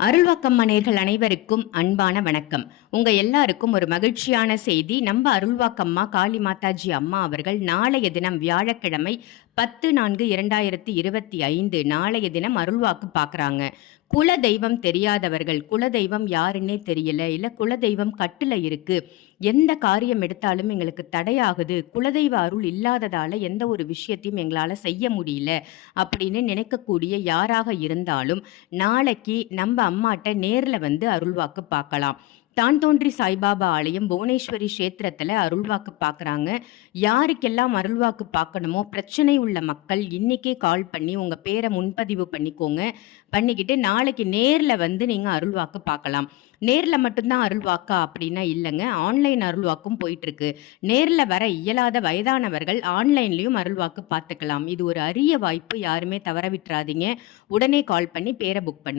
அருள்வாக்கம் நேயர்கள் அனைவருக்கும் அன்பான வணக்கம். உங்க எல்லாருக்கும் ஒரு மகிழ்ச்சியான செய்தி. நம்ம அருள்வாக்கம்மா காளி மாதாஜி அம்மா அவர்கள் நாளைய தினம் வியாழக்கிழமை 10/4/2025 நாளைய தினம் அருள்வாக்கு பார்க்குறாங்க. குல தெய்வம் தெரியாதவர்கள், குலதெய்வம் யாருன்னே தெரியல, இல்லை குலதெய்வம் கட்டுல இருக்கு, எந்த காரியம் எடுத்தாலும் எங்களுக்கு தடையாகுது, குலதெய்வ அருள் இல்லாததால எந்த ஒரு விஷயத்தையும் எங்களால் செய்ய முடியல அப்படின்னு நினைக்கக்கூடிய யாராக இருந்தாலும் நாளைக்கு நம்ம அம்மாட்ட நேரில் வந்து அருள்வாக்கு பார்க்கலாம். தான் தோன்றி சாய்பாபா ஆலயம் புவனேஸ்வரி கஷேத்திரத்தில் அருள்வாக்கு பார்க்குறாங்க. யாருக்கெல்லாம் அருள்வாக்கு பார்க்கணுமோ பிரச்சனை உள்ள மக்கள் இன்னைக்கே கால் பண்ணி உங்கள் பேரை முன்பதிவு பண்ணிக்கோங்க. பண்ணிக்கிட்டு நாளைக்கு நேரில் வந்து நீங்கள் அருள்வாக்கு பார்க்கலாம். நேரில் மட்டும்தான் அருள்வாக்கா அப்படின்னா இல்லைங்க, ஆன்லைன் அருள்வாக்கும் போயிட்டுருக்கு. நேரில் வர இயலாத வயதானவர்கள் ஆன்லைன்லேயும் அருள்வாக்கு பார்த்துக்கலாம். இது ஒரு அரிய வாய்ப்பு, யாருமே தவற விட்டுறாதீங்க. உடனே கால் பண்ணி பேரை புக் பண்ணுங்க.